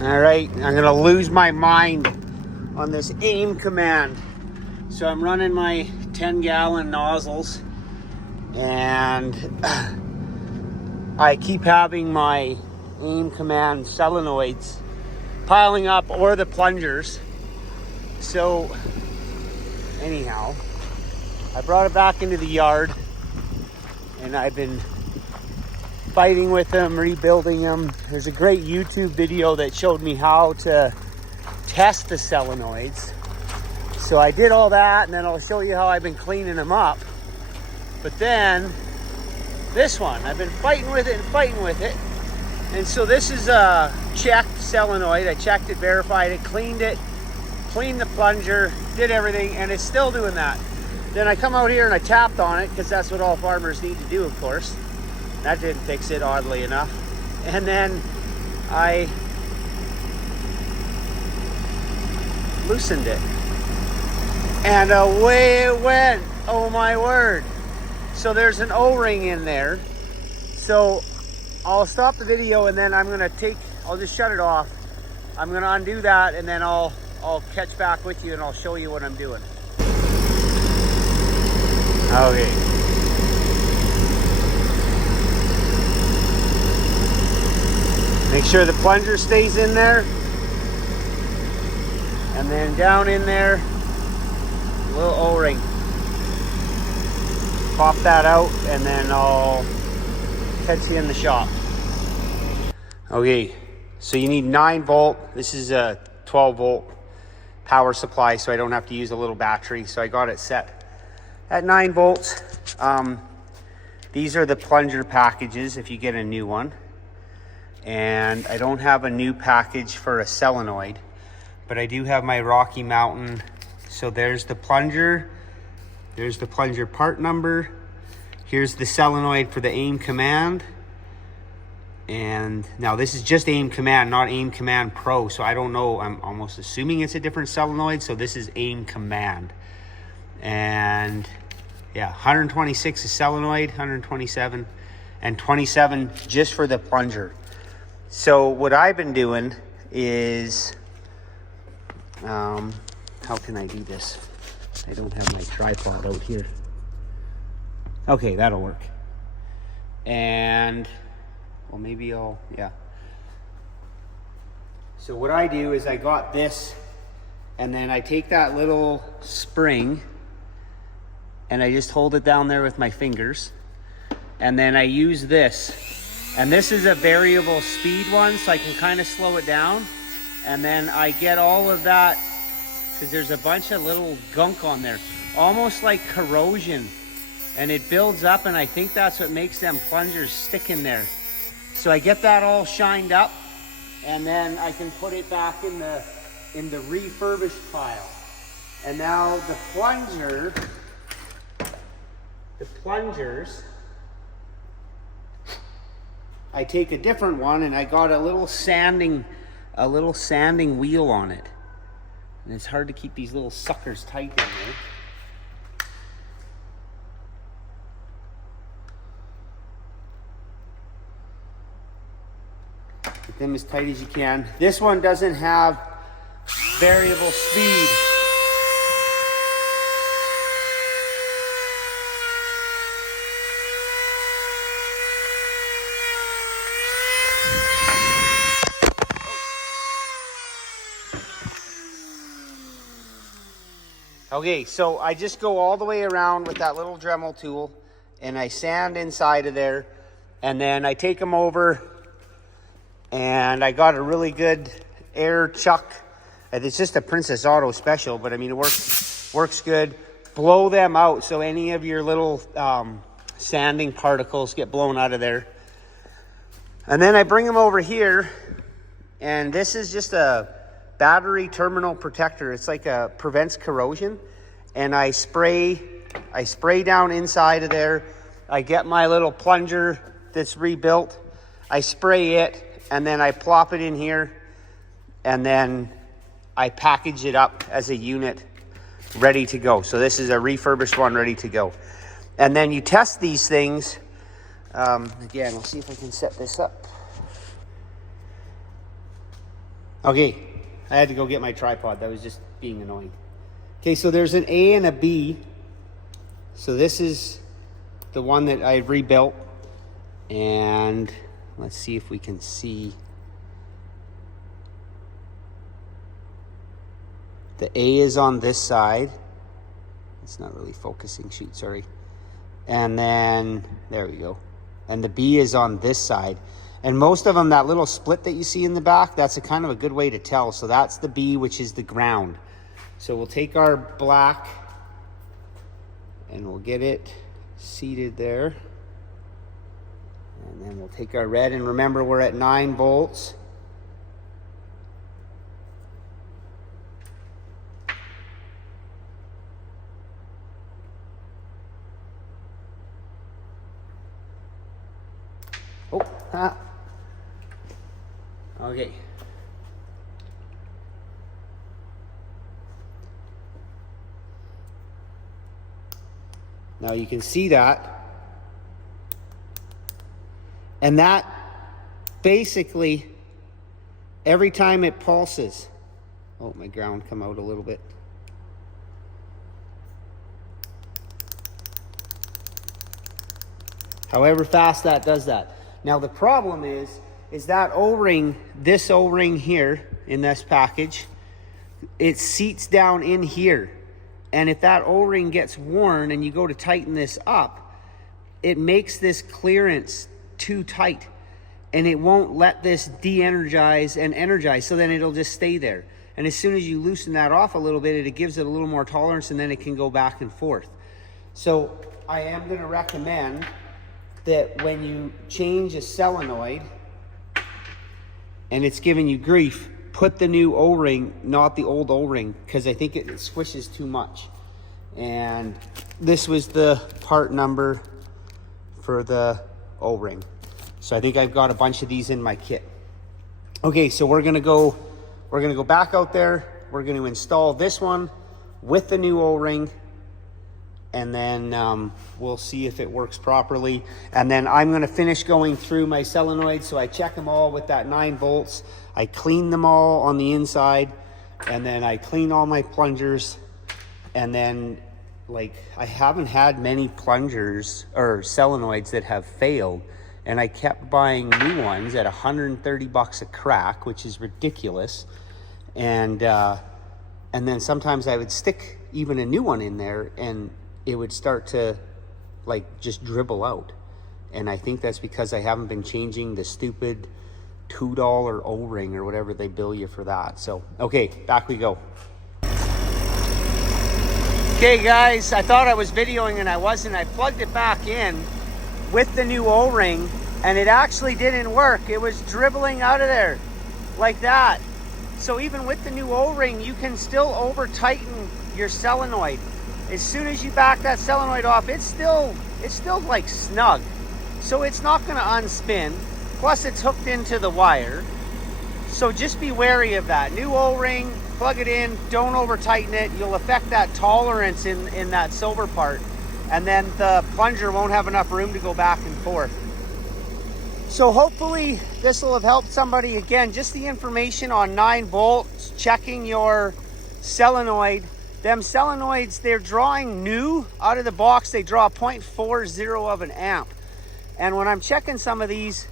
All right, I'm gonna lose my mind on this aim command. So I'm running my 10-gallon nozzles, and I keep having my aim command solenoids piling up, or the plungers. So anyhow, I brought it back into the yard, and I've been fighting with them, rebuilding them. There's a great YouTube video that showed me how to test the solenoids. So I did all that, and then I'll show you how I've been cleaning them up. But then this one, I've been fighting with it. And so this is a checked solenoid. I checked it, verified it, cleaned the plunger, did everything, and it's still doing that. Then I come out here and I tapped on it, because that's what all farmers need to do, of course. That didn't fix it, oddly enough. And then I loosened it, and away it went. Oh my word. So there's an O-ring in there. So I'll stop the video, and then I'll just shut it off. I'm gonna undo that, and then I'll catch back with you, and I'll show you what I'm doing. Okay. Make sure the plunger stays in there. And then down in there, a little O-ring. Pop that out, and then I'll catch you in the shop. Okay, so you need 9-volt. This is a 12-volt power supply, so I don't have to use a little battery. So I got it set at 9 volts. These are the plunger packages if you get a new one. And I don't have a new package for a solenoid, but I do have my Rocky Mountain. So there's the plunger. There's the plunger part number. Here's the solenoid for the aim command. And now this is just aim command, not aim command pro. So I don't know, I'm almost assuming it's a different solenoid. So this is aim command. And yeah, 126 is solenoid, 127, and 27 just for the plunger. So what I've been doing is, how can I do this? I don't have my tripod out here. Okay, that'll work. And, well, maybe yeah. So what I do is I got this, and then I take that little spring, and I just hold it down there with my fingers. And then I use this. And this is a variable speed one, so I can kind of slow it down. And then I get all of that, because there's a bunch of little gunk on there, almost like corrosion. And it builds up, and I think that's what makes them plungers stick in there. So I get that all shined up, and then I can put it back in the refurbished pile. And now the plungers, I take a different one, and I got a little sanding wheel on it. And it's hard to keep these little suckers tight in there. Get them as tight as you can. This one doesn't have variable speed. Okay, so I just go all the way around with that little Dremel tool, and I sand inside of there, and then I take them over, and I got a really good air chuck. It's just a Princess Auto special, but I mean, it works good. Blow them out so any of your little sanding particles get blown out of there. And then I bring them over here, and this is just a battery terminal protector. It's like prevents corrosion. And I spray down inside of there. I get my little plunger that's rebuilt. I spray it, and then I plop it in here, and then I package it up as a unit ready to go. So this is a refurbished one ready to go. And then you test these things. Again, let's see if I can set this up. Okay, I had to go get my tripod. That was just being annoying. Okay, so there's an A and a B. So this is the one that I rebuilt. And let's see if we can see. The A is on this side. It's not really focusing, shoot, sorry. And then, there we go. And the B is on this side. And most of them, that little split that you see in the back, that's a kind of a good way to tell. So that's the B, which is the ground. So we'll take our black and we'll get it seated there. And then we'll take our red, and remember we're at 9 volts. Oh, okay. Now you can see that. And that basically, every time it pulses, oh, my ground come out a little bit. However fast that does that. Now the problem is that O-ring, this O-ring here in this package, it seats down in here. And if that O-ring gets worn and you go to tighten this up, it makes this clearance too tight and it won't let this de-energize and energize, so then it'll just stay there. And as soon as you loosen that off a little bit, it gives it a little more tolerance, and then it can go back and forth. So I am going to recommend that when you change a solenoid and it's giving you grief, put the new O-ring, not the old O-ring, because I think it squishes too much. And this was the part number for the O-ring. So I think I've got a bunch of these in my kit. Okay, so we're gonna go back out there. We're gonna install this one with the new O-ring, and then we'll see if it works properly. And then I'm gonna finish going through my solenoids. So I check them all with that 9 volts. I clean them all on the inside, and then I clean all my plungers. And then, like, I haven't had many plungers or solenoids that have failed, and I kept buying new ones at $130 a crack, which is ridiculous. And then sometimes I would stick even a new one in there, and it would start to, like, just dribble out. And I think that's because I haven't been changing the stupid $2 O-ring or whatever they bill you for that. So, okay, back we go. Okay guys, I thought I was videoing and I wasn't. I plugged it back in with the new O-ring and it actually didn't work. It was dribbling out of there like that. So even with the new O-ring, you can still over tighten your solenoid. As soon as you back that solenoid off, it's still like snug. So it's not gonna unspin. Plus it's hooked into the wire. So just be wary of that. New O-ring, plug it in, don't over tighten it. You'll affect that tolerance in that silver part. And then the plunger won't have enough room to go back and forth. So hopefully this will have helped somebody. Again, just the information on 9 volts, checking your solenoid. Them solenoids, they're drawing new out of the box. They draw 0.40 of an amp. And when I'm checking some of these,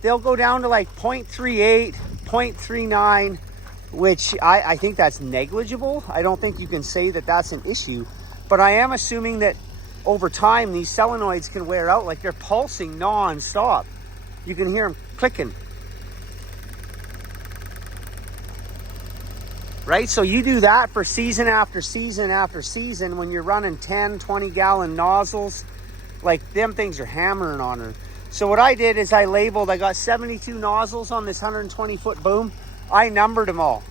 they'll go down to like 0.38, 0.39, which I think that's negligible. I don't think you can say that that's an issue, but I am assuming that over time these solenoids can wear out. Like they're pulsing non-stop. You can hear them clicking. Right? So you do that for season after season after season when you're running 10, 20 gallon nozzles, like them things are hammering on her. So what I did is I got 72 nozzles on this 120 foot boom. I numbered them all.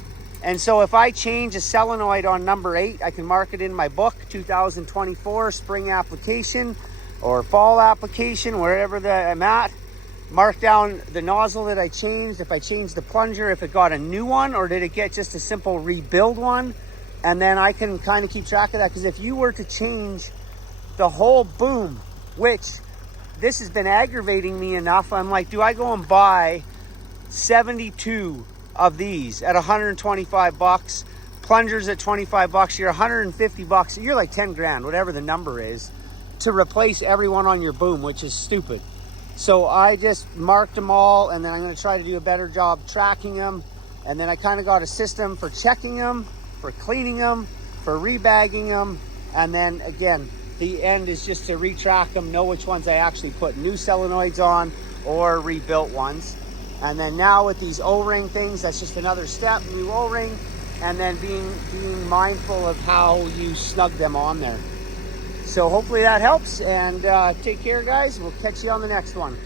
And so if I change a solenoid on number 8, I can mark it in my book, 2024 spring application or fall application, wherever I'm at. Mark down the nozzle that I changed, if I changed the plunger, if it got a new one, or did it get just a simple rebuild one? And then I can kind of keep track of that, because if you were to change the whole boom, which this has been aggravating me enough, I'm like, do I go and buy 72 of these at 125 bucks. Plungers at 25 bucks. You're 150 bucks. You're like 10 grand, whatever the number is, to replace everyone on your boom, which is stupid. So I just marked them all, and then I'm going to try to do a better job tracking them. And then I kind of got a system for checking them, for cleaning them, for rebagging them. And then again, the end is just to retrack them, know which ones I actually put new solenoids on or rebuilt ones. And then now with these O-ring things, that's just another step, new O-ring, and then being mindful of how you snug them on there. So hopefully that helps, and take care, guys. We'll catch you on the next one.